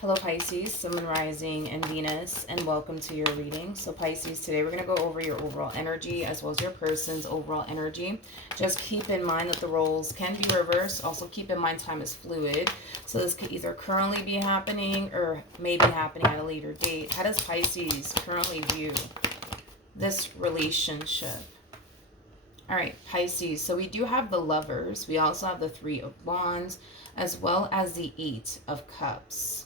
Hello Pisces, Sun, Moon, Rising, and Venus, and welcome to your reading. So Pisces, today we're going to go over your overall energy as well as your person's overall energy. Just keep in mind that the roles can be reversed. Also keep in mind time is fluid. So this could either currently be happening or may be happening at a later date. How does Pisces currently view this relationship? All right, Pisces. So we do have the Lovers. We also have the Three of Wands as well as the Eight of Cups.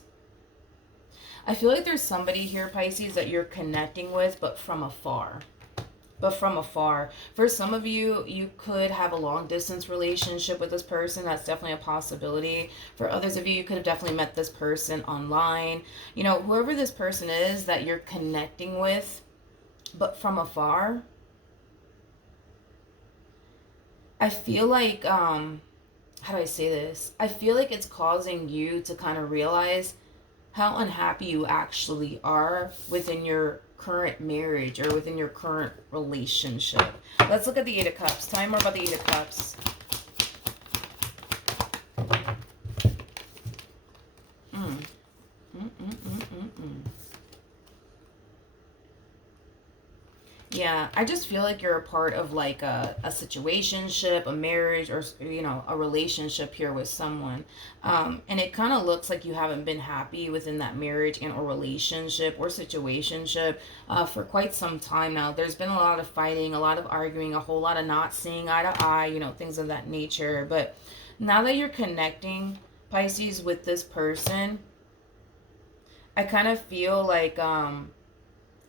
I feel like there's somebody here, Pisces, that you're connecting with, but from afar. For some of you, you could have a long distance relationship with this person. That's definitely a possibility. For others of you, you could have definitely met this person online. You know, whoever this person is that you're connecting with, but from afar, I feel like, how do I say this? I feel like it's causing you to kind of realize how unhappy you actually are within your current marriage or within your current relationship. Let's look at the Eight of Cups. Tell me more about the Eight of Cups. Yeah, I just feel like you're a part of like a situationship, a marriage, or, you know, a relationship here with someone. And it kind of looks like you haven't been happy within that marriage and or relationship or situationship for quite some time now. There's been a lot of fighting, a lot of arguing, a whole lot of not seeing eye to eye, you know, things of that nature. But now that you're connecting, Pisces, with this person, I kind of feel like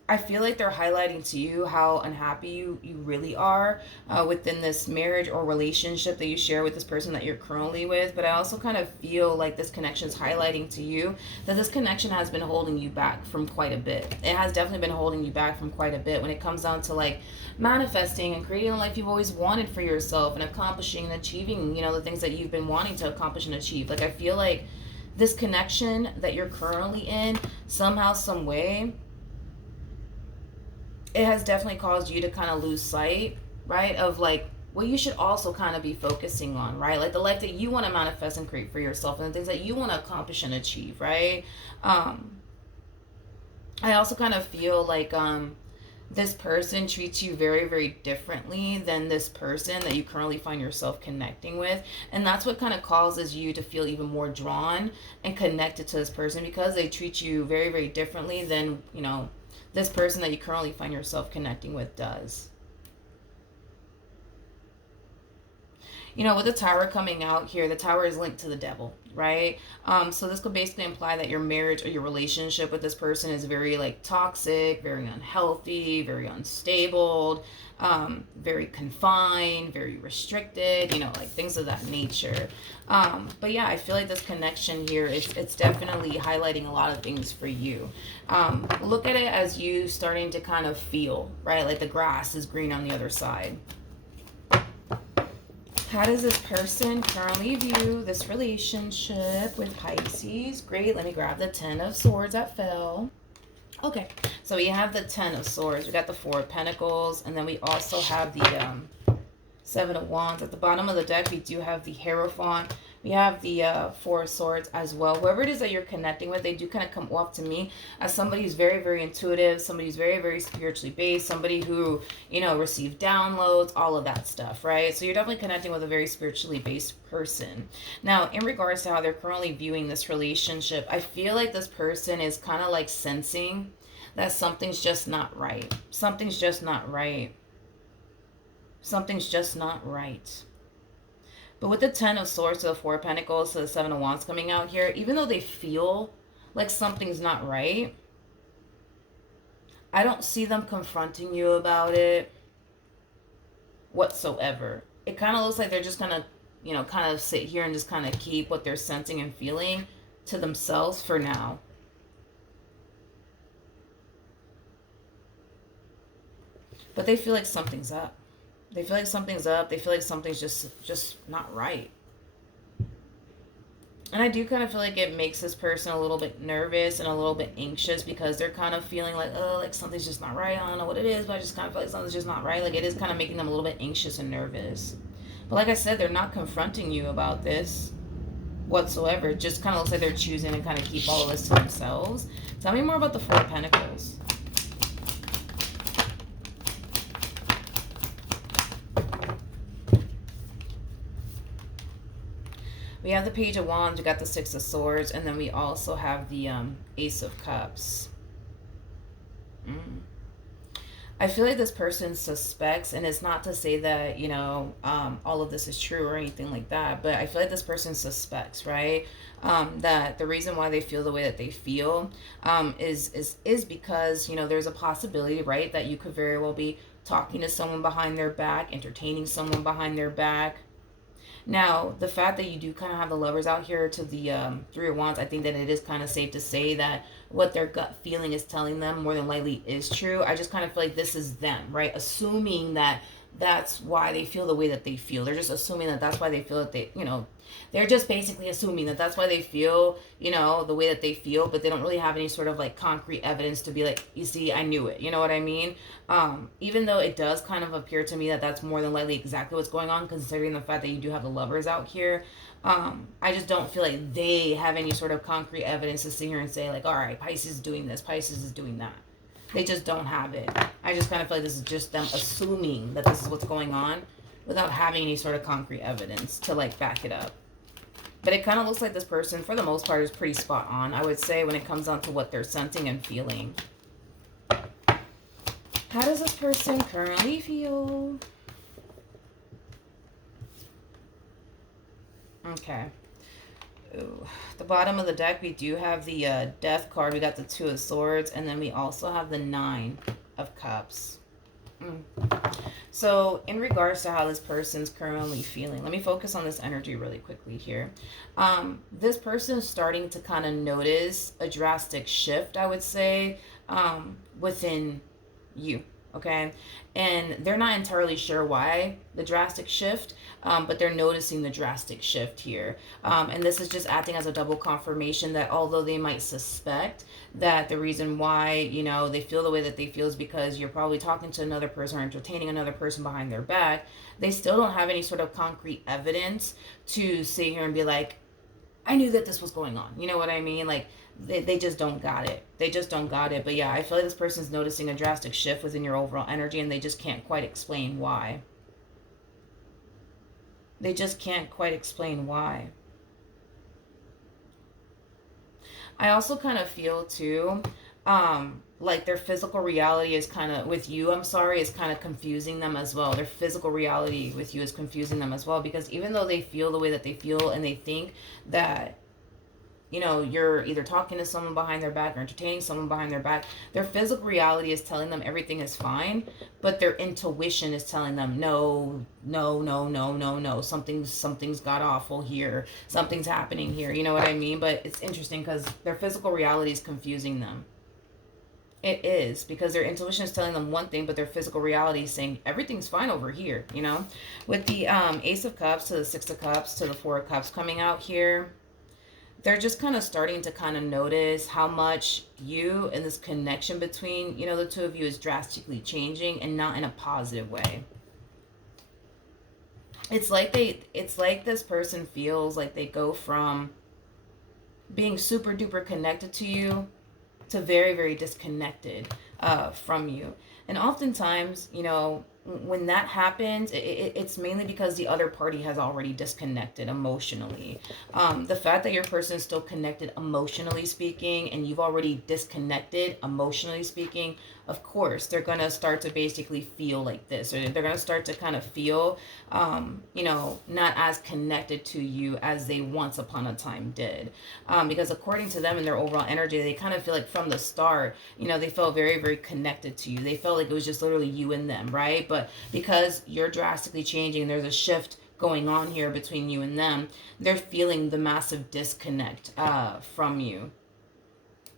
I feel like they're highlighting to you how unhappy you really are within this marriage or relationship that you share with this person that you're currently with. But I also kind of feel like this connection is highlighting to you that this connection has been holding you back from quite a bit. It has definitely been holding you back from quite a bit when it comes down to like manifesting and creating a life you've always wanted for yourself and accomplishing and achieving, you know, the things that you've been wanting to accomplish and achieve. Like I feel like this connection that you're currently in, somehow, some way, it has definitely caused you to kind of lose sight, right, of like what you should also kind of be focusing on, right? Like the life that you want to manifest and create for yourself and the things that you want to accomplish and achieve, right? I also kind of feel like this person treats you very, very differently than this person that you currently find yourself connecting with. And that's what kind of causes you to feel even more drawn and connected to this person because they treat you very, very differently than, you know, this person that you currently find yourself connecting with does. You know, with the Tower coming out here, the Tower is linked to the devil, right? So this could basically imply that your marriage or your relationship with this person is very like toxic, very unhealthy, very unstable, very confined, very restricted, you know, like things of that nature. But yeah, I feel like this connection here is it's definitely highlighting a lot of things for you. Look at it as you starting to kind of feel, right? Like the grass is green on the other side. How does this person currently view this relationship with Pisces? Great. Let me grab the Ten of Swords that fell. Okay. So we have the Ten of Swords. We got the Four of Pentacles. And then we also have the Seven of Wands. At the bottom of the deck, we do have the Hierophant. We have the Four of Swords as well. Whoever it is that you're connecting with, they do kind of come off to me as somebody who's very, very intuitive, somebody who's very, very spiritually based, somebody who, you know, received downloads, all of that stuff, right? So you're definitely connecting with a very spiritually based person. Now, in regards to how they're currently viewing this relationship, I feel like this person is kind of like sensing that something's just not right. Something's just not right. Something's just not right. But with the Ten of Swords to the Four of Pentacles to the Seven of Wands coming out here, even though they feel like something's not right, I don't see them confronting you about it whatsoever. It kind of looks like they're just going to, you know, kind of sit here and just kind of keep what they're sensing and feeling to themselves for now. But they feel like something's up. They feel like something's up. They feel like something's just not right. And I do kind of feel like it makes this person a little bit nervous and a little bit anxious because they're kind of feeling like, oh, like something's just not right. I don't know what it is, but I just kind of feel like something's just not right. Like it is kind of making them a little bit anxious and nervous. But like I said, they're not confronting you about this. whatsoever. It just kind of looks like they're choosing to kind of keep all of this to themselves. Tell me more about the Four of Pentacles. We have the Page of Wands, we got the Six of Swords, and then we also have the Ace of Cups. I feel like this person suspects, and it's not to say that, you know, all of this is true or anything like that, but I feel like this person suspects, right? That the reason why they feel the way that they feel is because, you know, there's a possibility, right, that you could very well be talking to someone behind their back, entertaining someone behind their back. Now, the fact that you do kind of have the Lovers out here to the Three of Wands, I think that it is kind of safe to say that what their gut feeling is telling them more than likely is true. I just kind of feel like this is them, right? Assuming that that's why they feel the way that they feel. They're just assuming that that's why they feel that they, you know, they're just basically assuming that that's why they feel, you know, the way that they feel, but they don't really have any sort of like concrete evidence to be like, you see, I knew it. You know what I mean? Even though it does kind of appear to me that that's more than likely exactly what's going on, considering the fact that you do have the Lovers out here. I just don't feel like they have any sort of concrete evidence to sit here and say like, all right, Pisces is doing this, Pisces is doing that. They just don't have it. I just kind of feel like this is just them assuming that this is what's going on without having any sort of concrete evidence to like back it up. But it kind of looks like this person, for the most part, is pretty spot on, I would say, when it comes down to what they're sensing and feeling. How does this person currently feel? Okay. Ooh. The bottom of the deck, we do have the Death card. We got the Two of Swords, and then we also have the Nine of Cups. So in regards to how this person's currently feeling, let me focus on this energy really quickly here. This person is starting to kind of notice a drastic shift, I would say, within you. Okay, and they're not entirely sure why the drastic shift, but they're noticing the drastic shift here. And this is just acting as a double confirmation that although they might suspect that the reason why, you know, they feel the way that they feel is because you're probably talking to another person or entertaining another person behind their back, they still don't have any sort of concrete evidence to sit here and be like, I knew that this was going on. You know what I mean? Like, they just don't got it. They just don't got it. But yeah, I feel like this person's noticing a drastic shift within your overall energy, and they just can't quite explain why. They just can't quite explain why. I also kind of feel too, like their physical reality is kind of, with you, I'm sorry, is kind of confusing them as well. Their physical reality with you is confusing them as well, because even though they feel the way that they feel and they think that, you know, you're either talking to someone behind their back or entertaining someone behind their back, their physical reality is telling them everything is fine, but their intuition is telling them, no, no, no, no, no, no, something's got awful here, something's happening here, you know what I mean? But it's interesting because their physical reality is confusing them. It is, because their intuition is telling them one thing, but their physical reality is saying everything's fine over here, you know? With the Ace of Cups to the Six of Cups to the Four of Cups coming out here, they're just kind of starting to kind of notice how much you and this connection between, you know, the two of you is drastically changing, and not in a positive way. It's like this person feels like they go from being super duper connected to you to very, very disconnected from you. And oftentimes, you know, when that happens, it's mainly because the other party has already disconnected emotionally. The fact that your person is still connected emotionally speaking, and you've already disconnected emotionally speaking, of course, they're going to start to basically feel like this, or they're going to start to kind of feel, you know, not as connected to you as they once upon a time did. Because according to them and their overall energy, they kind of feel like from the start, you know, they felt very, very connected to you. They felt like it was just literally you and them, right? But because you're drastically changing, there's a shift going on here between you and them, they're feeling the massive disconnect from you.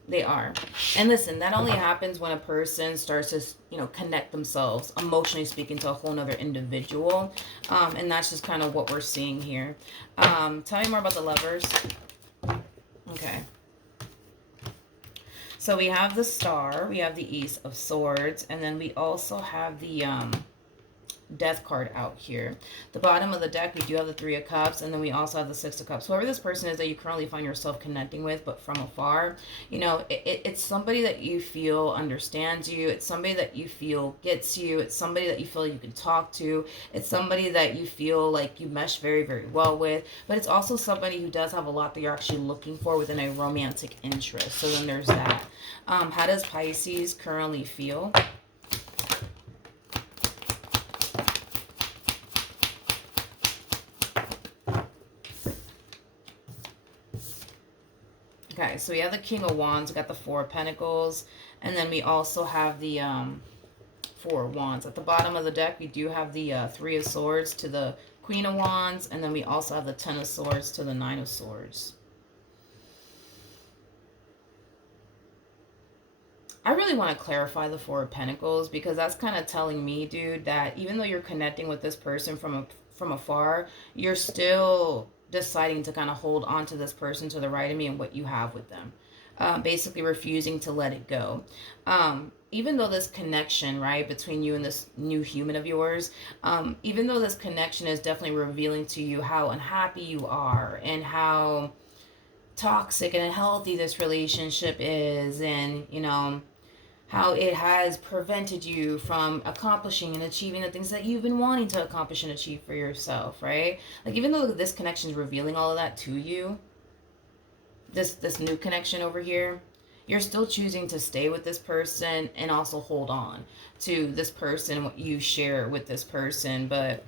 They are. And listen, that only happens when a person starts to, you know, connect themselves, emotionally speaking, to a whole nother individual. And that's just kind of what we're seeing here. Tell me more about the Lovers. Okay. So we have the Star, we have the Ace of Swords, and then we also have the Death card out here. The bottom of the deck, we do have the Three of Cups, and then we also have the Six of Cups. Whoever this person is that you currently find yourself connecting with, but from afar, it's somebody that you feel understands you. It's somebody that you feel gets you. It's somebody that you feel you can talk to. It's somebody that you feel like you mesh very, very well with. But it's also somebody who does have a lot that you're actually looking for within a romantic interest. So then there's that. How does Pisces currently feel? Okay, so we have the King of Wands, we got the Four of Pentacles, and then we also have the Four of Wands. At the bottom of the deck, we do have the Three of Swords to the Queen of Wands, and then we also have the Ten of Swords to the Nine of Swords. I really want to clarify the Four of Pentacles, because that's kind of telling me, dude, that even though you're connecting with this person from afar, you're still deciding to kind of hold on to this person, to the right of me, and what you have with them. Basically refusing to let it go. Even though this connection, right, between you and this new human of yours, even though this connection is definitely revealing to you how unhappy you are and how toxic and unhealthy this relationship is, and, how it has prevented you from accomplishing and achieving the things that you've been wanting to accomplish and achieve for yourself, right? Like, even though this connection is revealing all of that to you, this new connection over here, you're still choosing to stay with this person and also hold on to this person, what you share with this person. But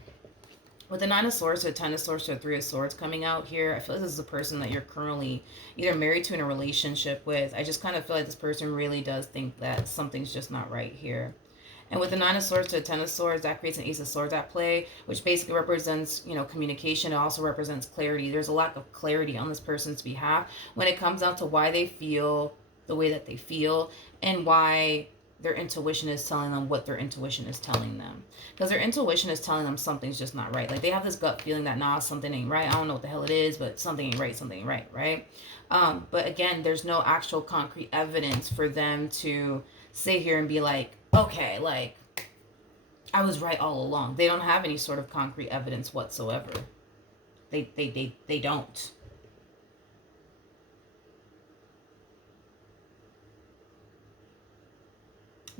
with the Nine of Swords or Ten of Swords or Three of Swords coming out here, I feel like this is a person that you're currently either married to, in a relationship with. I just kind of feel like this person really does think that something's just not right here. And with the Nine of Swords to the Ten of Swords, that creates an Ace of Swords at play, which basically represents, communication. It also represents clarity. There's a lack of clarity on this person's behalf when it comes down to why they feel the way that they feel, and why their intuition is telling them what their intuition is telling them. Because their intuition is telling them something's just not right. Like, they have this gut feeling that, nah, something ain't right. I don't know what the hell it is, but something ain't right, right? But again, there's no actual concrete evidence for them to sit here and be like, okay, like, I was right all along. They don't have any sort of concrete evidence whatsoever. They don't.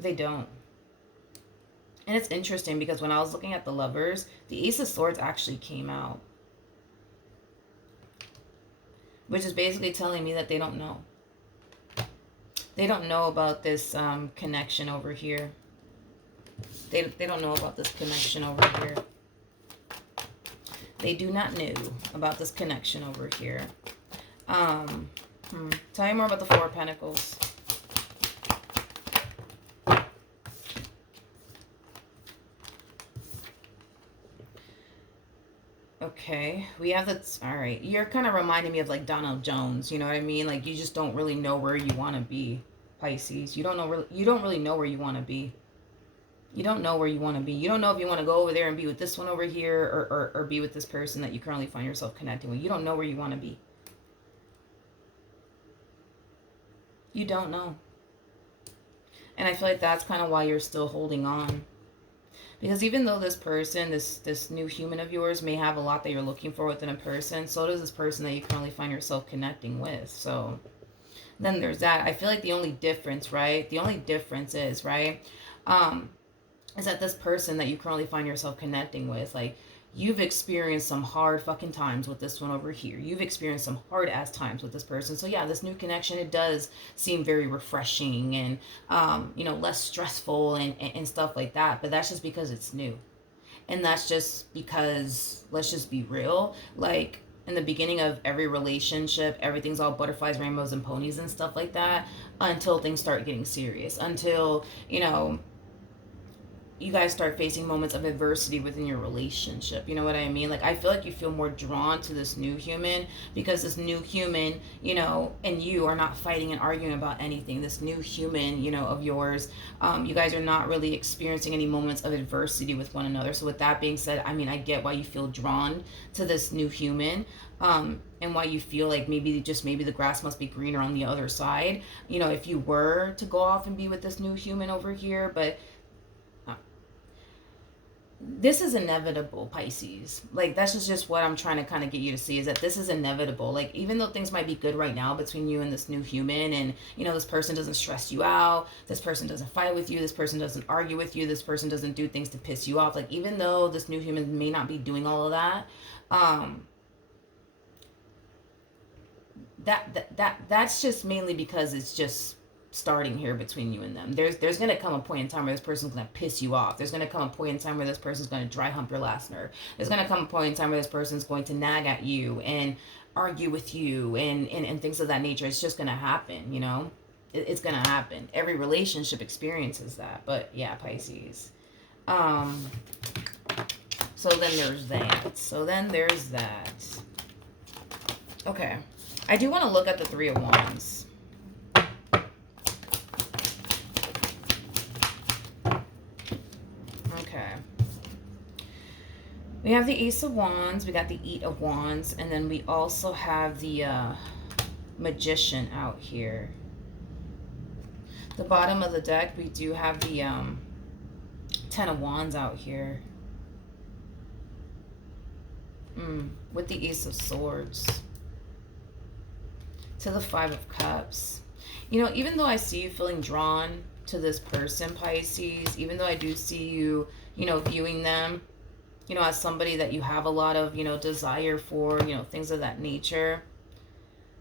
They don't. And it's interesting because when I was looking at the Lovers, the Ace of Swords actually came out, which is basically telling me that they don't know. They don't know about this connection over here. They don't know about this connection over here. They do not know about this connection over here. Tell me more about the Four of Pentacles. Okay, we have that. All right, you're kind of reminding me of like Donald Jones. You know what I mean? Like, you just don't really know where you want to be, Pisces. You don't really know where you want to be. You don't know where you want to be. You don't know if you want to go over there and be with this one over here, or be with this person that you currently find yourself connecting with. You don't know where you want to be. You don't know. And I feel like that's kind of why you're still holding on. Because even though this person, this new human of yours, may have a lot that you're looking for within a person, so does this person that you currently find yourself connecting with. So then there's that. I feel like the only difference, right? The only difference is, right, is that this person that you currently find yourself connecting with, like, you've experienced some hard fucking times with this one over here. You've experienced some hard ass times with this person. So yeah, this new connection, it does seem very refreshing and, less stressful and stuff like that. But that's just because it's new. And that's just because, let's just be real, like, in the beginning of every relationship, everything's all butterflies, rainbows, and ponies and stuff like that, until things start getting serious, until, you guys start facing moments of adversity within your relationship. You know what I mean? Like, I feel like you feel more drawn to this new human because this new human, and you are not fighting and arguing about anything. This new human, of yours, you guys are not really experiencing any moments of adversity with one another. So with that being said, I mean, I get why you feel drawn to this new human, and why you feel like maybe the grass must be greener on the other side, if you were to go off and be with this new human over here. But this is inevitable, Pisces. Like, that's just what I'm trying to kind of get you to see, is that this is inevitable. Like, even though things might be good right now between you and this new human, and this person doesn't stress you out, this person doesn't fight with you, this person doesn't argue with you, this person doesn't do things to piss you off, like, even though this new human may not be doing all of that, um that's just mainly because it's just starting here between you and them. There's gonna come a point in time where this person's gonna piss you off. There's gonna come a point in time where this person's gonna dry hump your last nerve. There's gonna come a point in time where this person's going to nag at you and argue with you and things of that nature. It's just gonna happen, it's gonna happen. Every relationship experiences that. But yeah, Pisces. Um so then there's that. Okay. I do want to look at the Three of Wands. Okay. We have the Ace of Wands, we got the Eight of Wands, and then we also have the Magician out here. The bottom of the deck, we do have the Ten of Wands out here. With the Ace of Swords. To the Five of Cups. Even though I see you feeling drawn to this person, Pisces, even though I do see you, viewing them, as somebody that you have a lot of, desire for, things of that nature,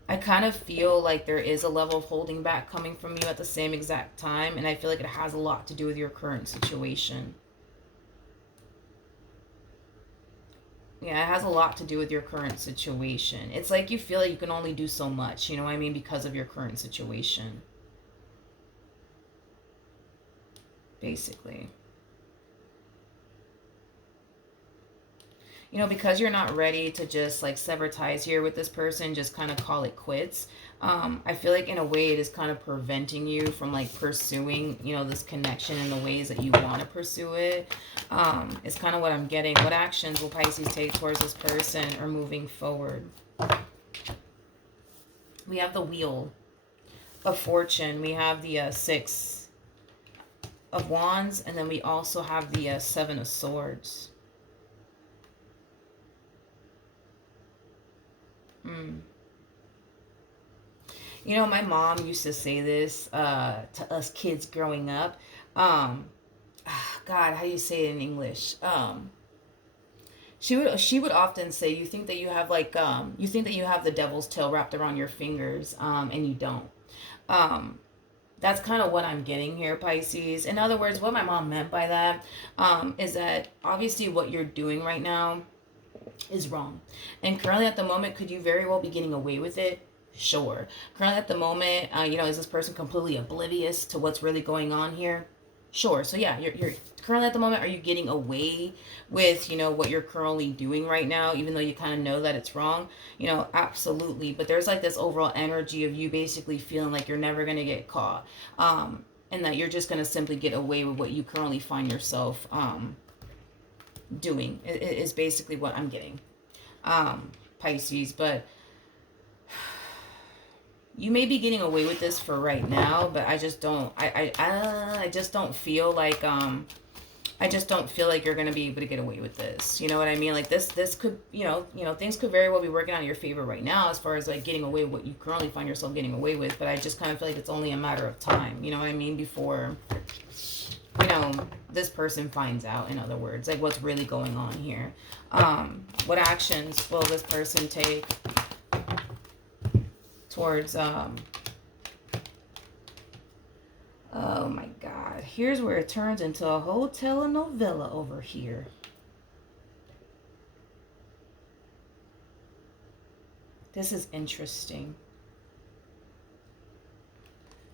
I kind of feel like there is a level of holding back coming from you at the same exact time, and I feel like it has a lot to do with your current situation. Yeah, it has a lot to do with your current situation. It's like you feel like you can only do so much, you know what I mean, because of your current situation. Basically. Because you're not ready to just like sever ties here with this person, just kind of call it quits. I feel like in a way it is kind of preventing you from like pursuing, this connection in the ways that you want to pursue it. It's kind of what I'm getting. What actions will Pisces take towards this person or moving forward? We have the Wheel of Fortune. We have the Six of Wands. And then we also have the Seven of Swords. My mom used to say this to us kids growing up. God, how do you say it in English? She would often say, you think that you have the devil's tail wrapped around your fingers, and you don't. That's kind of what I'm getting here, Pisces. In other words, what my mom meant by that is that obviously what you're doing right now is wrong. And currently at the moment, could you very well be getting away with it? Sure. Currently at the moment, is this person completely oblivious to what's really going on here? Sure. So yeah, you're currently at the moment, are you getting away with, what you're currently doing right now, even though you kind of know that it's wrong? Absolutely. But there's like this overall energy of you basically feeling like you're never going to get caught. And that you're just going to simply get away with what you currently find yourself, doing is basically what I'm getting, Pisces. But you may be getting away with this for right now, but I just don't I just don't feel like you're gonna be able to get away with this. You know what I mean? Like this could, things could very well be working out in your favor right now as far as like getting away with what you currently find yourself getting away with, but I just kind of feel like it's only a matter of time, you know what I mean, before this person finds out, in other words, like what's really going on here. What actions will this person take towards, oh my God, here's where it turns into a whole telenovela over here. This is interesting.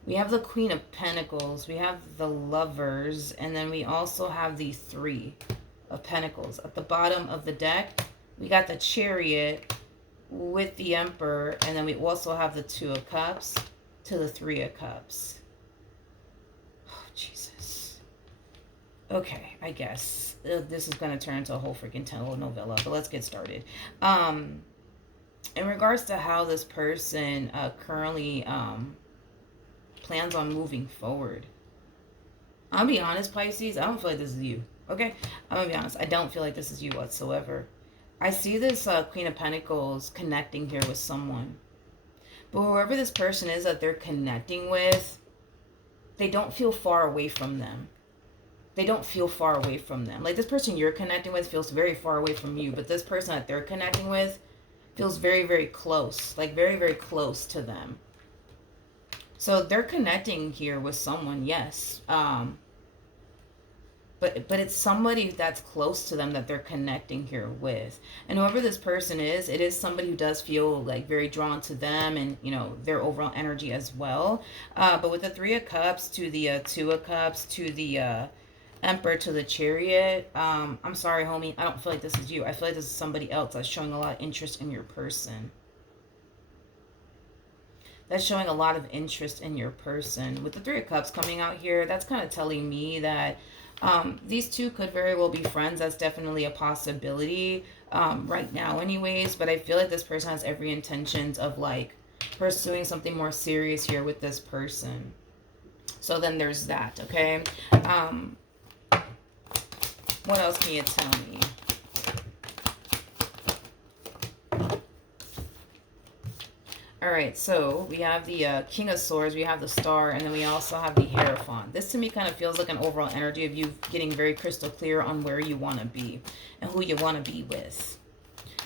We have the Queen of Pentacles, we have the Lovers, and then we also have the Three of Pentacles. At the bottom of the deck, we got the Chariot with the Emperor, and then we also have the Two of Cups to the Three of Cups. Oh, Jesus. Okay, I guess. This is going to turn into a whole freaking telenovela, but let's get started. In regards to how this person currently plans on moving forward, I'll be honest, Pisces, I don't feel like this is you. Okay, I'm gonna be honest. I don't feel like this is you whatsoever. I see this Queen of Pentacles connecting here with someone. But whoever this person is that they're connecting with, they don't feel far away from them. They don't feel far away from them. Like this person you're connecting with feels very far away from you, but this person that they're connecting with feels very, very close. Like very, very close to them. So they're connecting here with someone, yes. But it's somebody that's close to them that they're connecting here with. And whoever this person is, it is somebody who does feel like very drawn to them and, you know, their overall energy as well. But with the Three of Cups to the Two of Cups to the Emperor to the Chariot, I'm sorry, homie, I don't feel like this is you. I feel like this is somebody else that's showing a lot of interest in your person. That's showing a lot of interest in your person. With the Three of Cups coming out here, that's kind of telling me that these two could very well be friends. That's definitely a possibility right now anyways. But I feel like this person has every intentions of like pursuing something more serious here with this person. So then there's that, okay? What else can you tell me? All right, so we have the King of Swords, we have the Star, and then we also have the Hierophant. This to me kind of feels like an overall energy of you getting very crystal clear on where you want to be and who you want to be with.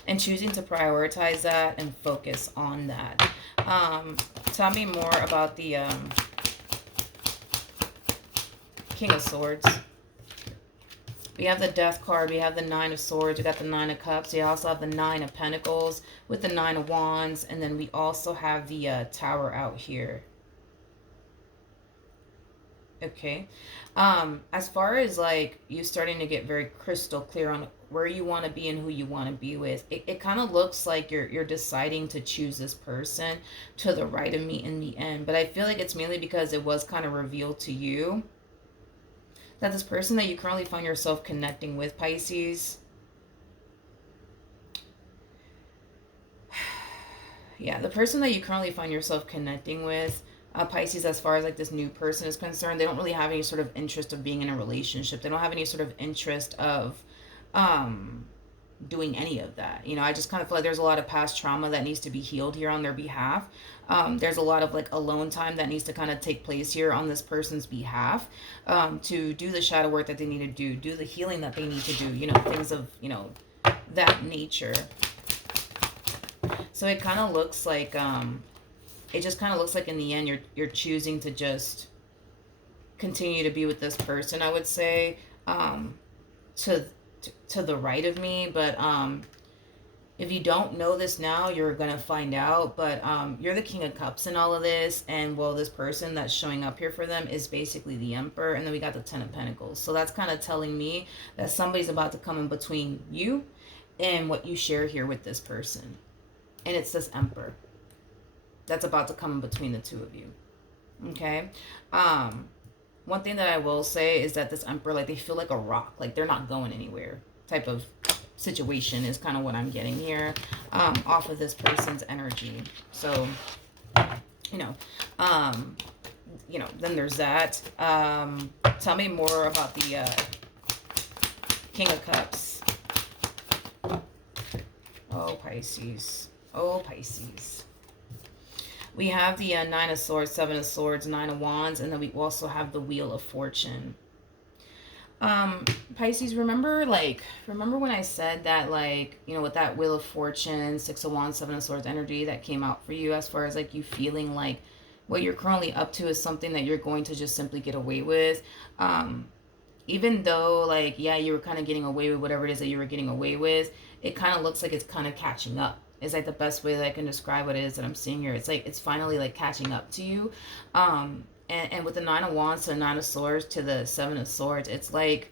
And choosing to prioritize that and focus on that. Tell me more about the King of Swords. We have the Death card. We have the Nine of Swords. We got the Nine of Cups. We also have the Nine of Pentacles with the Nine of Wands. And then we also have the Tower out here. Okay. As far as like you starting to get very crystal clear on where you want to be and who you want to be with, it kind of looks like you're deciding to choose this person to the right of me in the end. But I feel like it's mainly because it was kind of revealed to you that this person that you currently find yourself connecting with, Pisces, yeah, the person that you currently find yourself connecting with, Pisces, as far as like this new person is concerned, they don't really have any sort of interest of being in a relationship. They don't have any sort of interest of doing any of that. You know, I just kind of feel like there's a lot of past trauma that needs to be healed here on their behalf. There's a lot of like alone time that needs to kind of take place here on this person's behalf to do the shadow work that they need to do the healing that they need to do, you know, things of, you know, that nature. So it kind of looks like, it just kind of looks like in the end you're choosing to just continue to be with this person, I would say, to the right of me. But if you don't know this now, you're gonna find out. But you're the King of Cups in all of this, and well, this person that's showing up here for them is basically the Emperor, and then we got the Ten of Pentacles. So that's kind of telling me that somebody's about to come in between you and what you share here with this person, and it's this Emperor that's about to come in between the two of you. Okay. One thing that I will say is that this Emperor, like, they feel like a rock, like they're not going anywhere type of situation is kind of what I'm getting here off of this person's energy. So, you know, then there's that. Tell me more about the King of Cups. Oh, Pisces. Oh, Pisces. We have the Nine of Swords, Seven of Swords, Nine of Wands, and then we also have the Wheel of Fortune. Pisces, remember when I said that, like, you know, with that Wheel of Fortune, Six of Wands, Seven of Swords energy that came out for you, as far as like you feeling like what you're currently up to is something that you're going to just simply get away with. Even though, like, yeah, you were kind of getting away with whatever it is that you were getting away with, it kind of looks like it's kind of catching up. Is like the best way that I can describe what it is that I'm seeing here. It's like it's finally like catching up to you. And with the Nine of Wands to the Nine of Swords to the Seven of Swords, it's like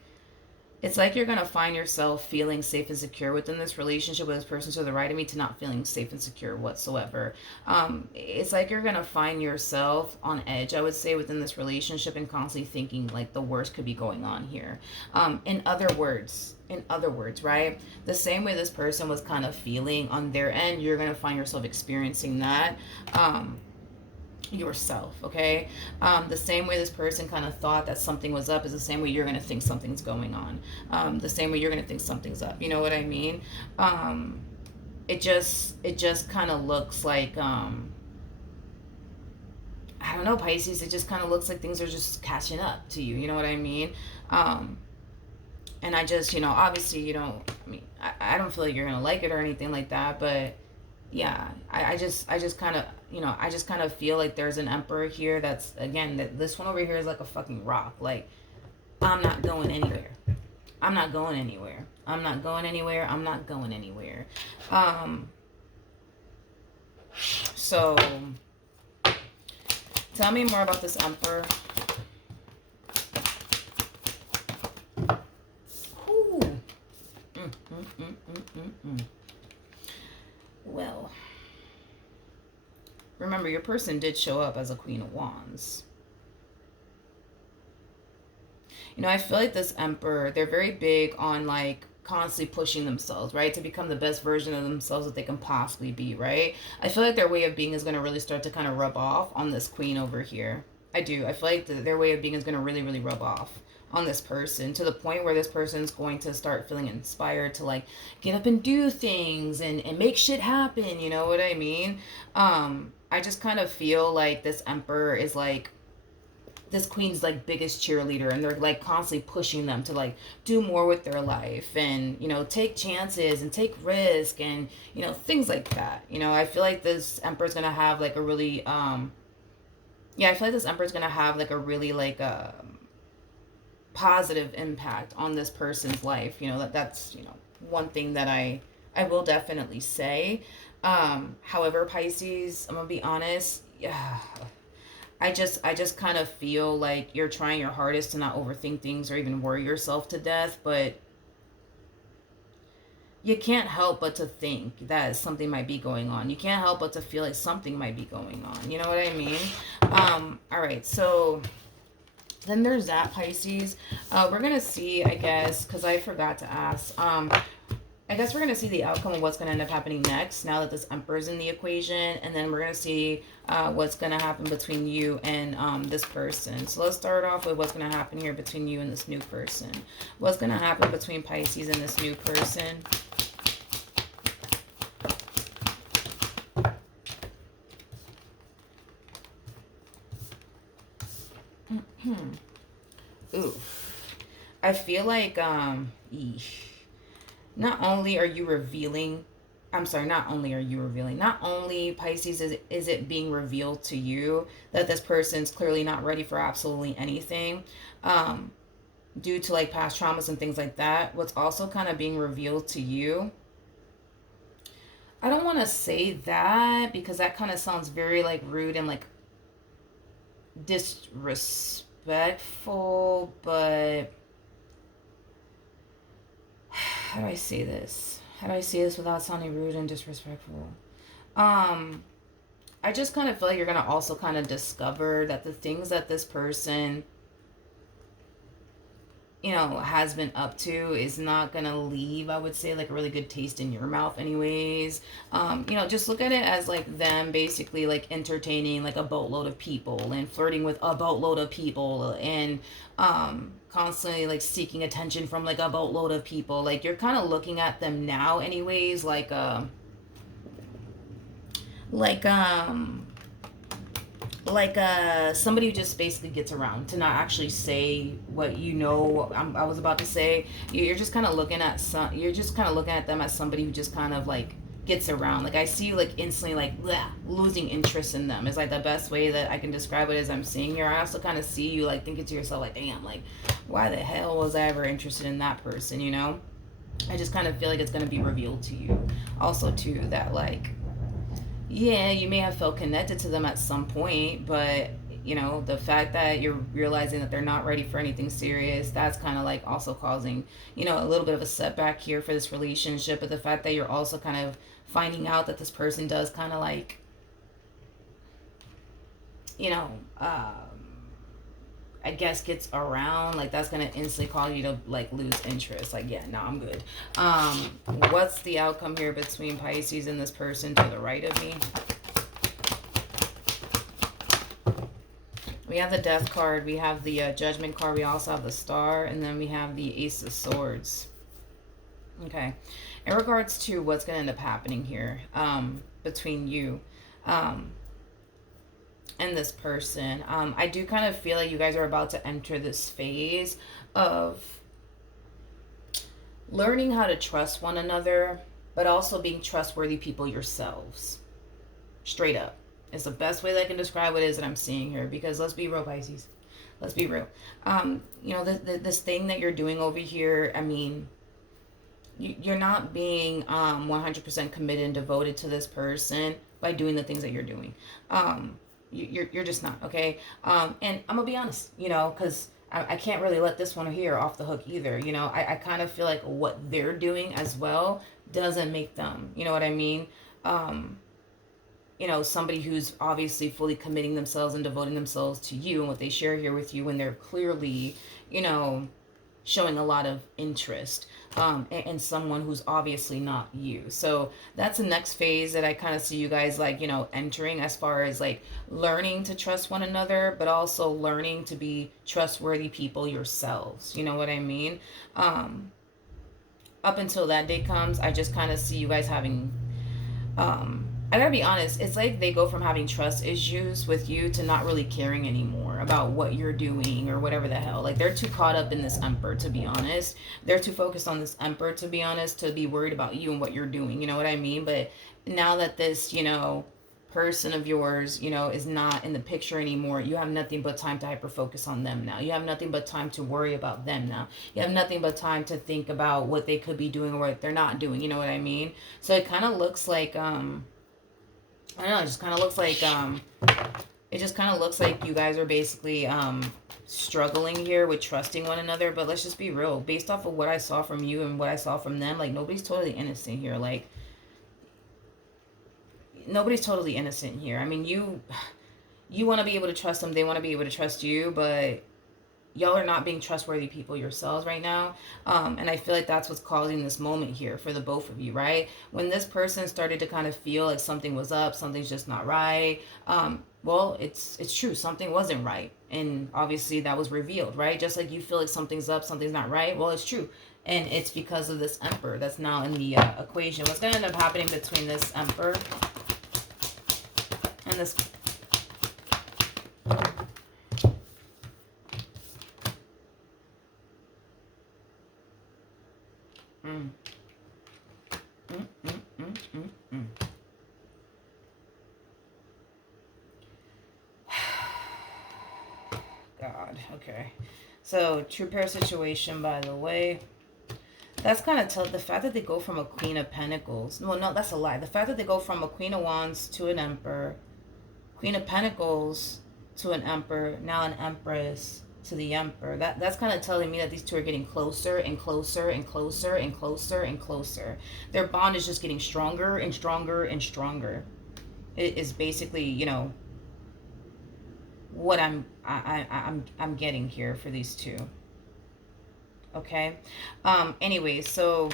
you're gonna find yourself feeling safe and secure within this relationship with this person to the right of me to not feeling safe and secure whatsoever. It's like you're gonna find yourself on edge, I would say, within this relationship and constantly thinking like the worst could be going on here. In other words, right? The same way this person was kind of feeling on their end, you're gonna find yourself experiencing that. yourself, okay? The same way this person kind of thought that something was up is the same way you're going to think something's going on. The same way you're going to think something's up. You know what I mean? Um, it just kind of looks like I don't know, Pisces, it just kind of looks like things are just catching up to you. You know what I mean? Um, and I just, obviously, I mean, I don't feel like you're going to like it or anything like that, but yeah, I just kind of, I just kind of feel like there's an emperor here that's, again, that this one over here is like a fucking rock. Like, I'm not going anywhere. I'm not going anywhere. I'm not going anywhere. I'm not going anywhere. Um, so tell me more about this emperor. Ooh. Mm, mm, mm, mm, mm, mm. Well, remember, your person did show up as a Queen of Wands. I feel like this emperor, they're very big on like constantly pushing themselves, right? To become the best version of themselves that they can possibly be, right? I feel like their way of being is going to really start to kind of rub off on this queen over here. I do. I feel like their way of being is going to really, really rub off on this person to the point where this person's going to start feeling inspired to like get up and do things and make shit happen. You know what I mean? I just kind of feel like this emperor is like this queen's like biggest cheerleader, and they're like constantly pushing them to like do more with their life and take chances and take risk and things like that. I feel like this emperor's gonna have like a really yeah, I feel like this emperor's gonna have like a really like positive impact on this person's life. That's one thing that I will definitely say. However, Pisces, I'm gonna be honest, yeah, I just kind of feel like you're trying your hardest to not overthink things or even worry yourself to death, but you can't help but to think that something might be going on. You can't help but to feel like something might be going on. You know what I mean? All right, so then there's that, Pisces. We're gonna see, I guess, because I forgot to ask. I guess we're going to see the outcome of what's going to end up happening next now that this emperor's in the equation. And then we're going to see what's going to happen between you and this person. So let's start off with what's going to happen here between you and this new person. What's going to happen between Pisces and this new person? Oof. I feel like, eesh. Not only are you revealing, I'm sorry, not only are you revealing, not only, Pisces, is it being revealed to you that this person's clearly not ready for absolutely anything, due to like past traumas and things like that. What's also kind of being revealed to you, I don't want to say that because that kind of sounds very like rude and like disrespectful, but how do I say this? How do I say this without sounding rude and disrespectful? I just kind of feel like you're going to also kind of discover that the things that this person, has been up to is not going to leave, I would say, like a really good taste in your mouth anyways. Just look at it as like them basically like entertaining like a boatload of people and flirting with a boatload of people and constantly like seeking attention from like a boatload of people. Like you're kind of looking at them now anyways like somebody who just basically gets around to not actually say what I was about to say. You're just kind of looking at them as somebody who just kind of like gets around. Like I see you like instantly like bleh, losing interest in them is like the best way that I can describe it as I'm seeing here. I also kind of see you like thinking to yourself like, damn, like why the hell was I ever interested in that person? I just kind of feel like it's going to be revealed to you also too that like, yeah, you may have felt connected to them at some point, but the fact that you're realizing that they're not ready for anything serious, that's kind of like also causing a little bit of a setback here for this relationship. But the fact that you're also kind of finding out that this person does kind of like you know I guess gets around, like that's gonna instantly cause you to like lose interest. Like, yeah, no, I'm good. What's the outcome here between Pisces and this person to the right of me? We have the Death card, we have the Judgment card, we also have the Star, and then we have the Ace of Swords. Okay. In regards to what's going to end up happening here between you and this person, I do kind of feel like you guys are about to enter this phase of learning how to trust one another, but also being trustworthy people yourselves. Straight up. It's the best way that I can describe what it is that I'm seeing here, because let's be real, Pisces. Let's be real. You know, this thing that you're doing over here, I mean, you're not being 100% committed and devoted to this person by doing the things that you're doing. You're just not, okay? And I'm gonna be honest, you know, because I can't really let this one here off the hook either. You know, I kind of feel like what they're doing as well doesn't make them, you know what I mean? You know, somebody who's obviously fully committing themselves and devoting themselves to you and what they share here with you, when they're clearly, you know, showing a lot of interest in someone who's obviously not you. So that's the next phase that I kind of see you guys, like, you know, entering, as far as like learning to trust one another, but also learning to be trustworthy people yourselves. You know what I mean? Up until that day comes, I just kind of see you guys having I gotta be honest, it's like they go from having trust issues with you to not really caring anymore about what you're doing or whatever the hell. Like, they're too caught up in this Emperor, to be honest. They're too focused on this Emperor, to be honest, to be worried about you and what you're doing. You know what I mean? But now that this, you know, person of yours, you know, is not in the picture anymore, you have nothing but time to hyper focus on them now. You have nothing but time to worry about them now. You have nothing but time to think about what they could be doing or what they're not doing. You know what I mean? So it kind of looks like I don't know, it just kind of looks like you guys are basically struggling here with trusting one another. But let's just be real, based off of what I saw from you and what I saw from them, like, nobody's totally innocent here. Like, nobody's totally innocent here. I mean, you want to be able to trust them, they want to be able to trust you, but y'all are not being trustworthy people yourselves right now. And I feel like that's what's causing this moment here for the both of you, right? When this person started to kind of feel like something was up, something's just not right, well, it's true, something wasn't right, and obviously that was revealed, right? Just like you feel like something's up, something's not right, well, it's true, and it's because of this Emperor that's now in the equation. What's going to end up happening between this Emperor and this Mm. Mm, mm, mm, mm, mm. God, okay. So, true pair situation, by the way. That's kind of the fact that they go from a Queen of Pentacles. Well, no, that's a lie. The fact that they go from a Queen of Wands to an Emperor, Queen of Pentacles to an Emperor, now an Empress to the Emperor. That's kind of telling me that these two are getting closer and closer and closer and closer and closer. Their bond is just getting stronger and stronger and stronger. It is basically, you know, what I'm getting here for these two. Okay. Anyway, so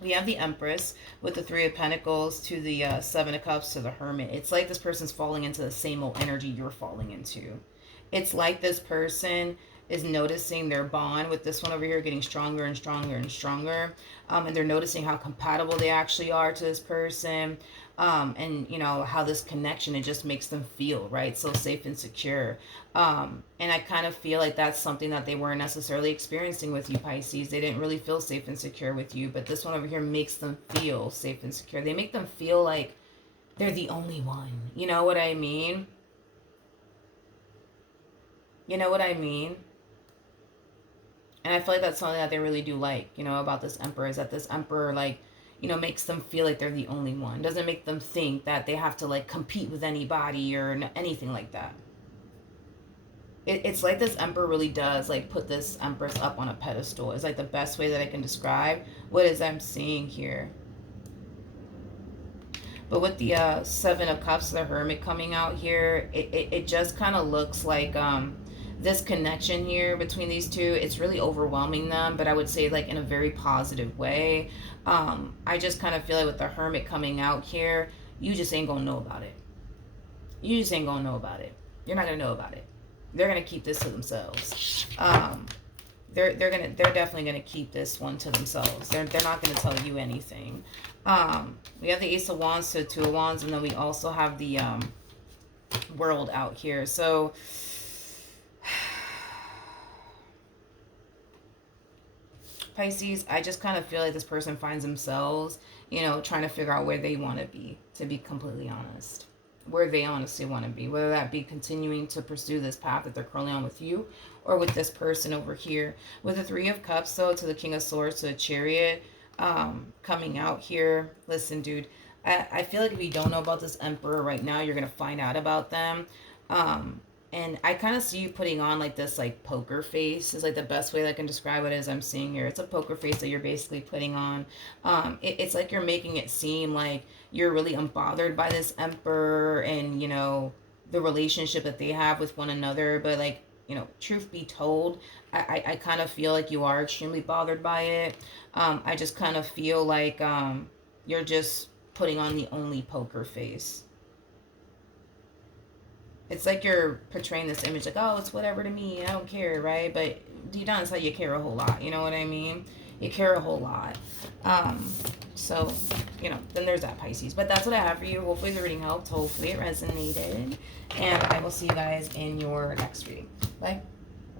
we have the Empress with the Three of Pentacles to the Seven of Cups to the Hermit. It's like this person's falling into the same old energy you're falling into. It's like this person is noticing their bond with this one over here getting stronger and stronger and stronger. And they're noticing how compatible they actually are to this person. And, you know, how this connection, it just makes them feel, right, so safe and secure. And I kind of feel like that's something that they weren't necessarily experiencing with you, Pisces. They didn't really feel safe and secure with you. But this one over here makes them feel safe and secure. They make them feel like they're the only one. You know what I mean? You know what I mean? And I feel like that's something that they really do like, you know, about this Emperor, is that this Emperor, like, you know, makes them feel like they're the only one. Doesn't make them think that they have to, like, compete with anybody or anything like that. It's like this Emperor really does, like, put this Empress up on a pedestal. It's like the best way that I can describe what is I'm seeing here. But with the Seven of Cups, the Hermit coming out here, it just kind of looks like this connection here between these two, it's really overwhelming them, but I would say, like, in a very positive way. I just kind of feel like with the Hermit coming out here, you just ain't gonna know about it. You just ain't gonna know about it. You're not gonna know about it. they're gonna keep this to themselves. They're definitely gonna keep this one to themselves. They're not gonna tell you anything. We have the Ace of Wands to Two of Wands, and then we also have the World out here. So Pisces, I just kind of feel like this person finds themselves, you know, trying to figure out where they want to be completely honest. Where they honestly want to be, whether that be continuing to pursue this path that they're currently on with you or with this person over here. With the Three of Cups, though, to the King of Swords, to the Chariot coming out here. Listen, dude, I feel like if you don't know about this Emperor right now, you're going to find out about them. And I kind of see you putting on like this like poker face is like the best way that I can describe it as I'm seeing here. It's a poker face that you're basically putting on. It's like you're making it seem like you're really unbothered by this emperor and, you know, the relationship that they have with one another. But like, you know, truth be told, I kind of feel like you are extremely bothered by it. I just kind of feel like you're just putting on the only poker face. It's like you're portraying this image like, oh, it's whatever to me, I don't care, right? But deep down inside, you care a whole lot. You know what I mean? You care a whole lot. So, you know, then there's that, Pisces. But that's what I have for you. Hopefully the reading helped. Hopefully it resonated. And I will see you guys in your next reading. Bye.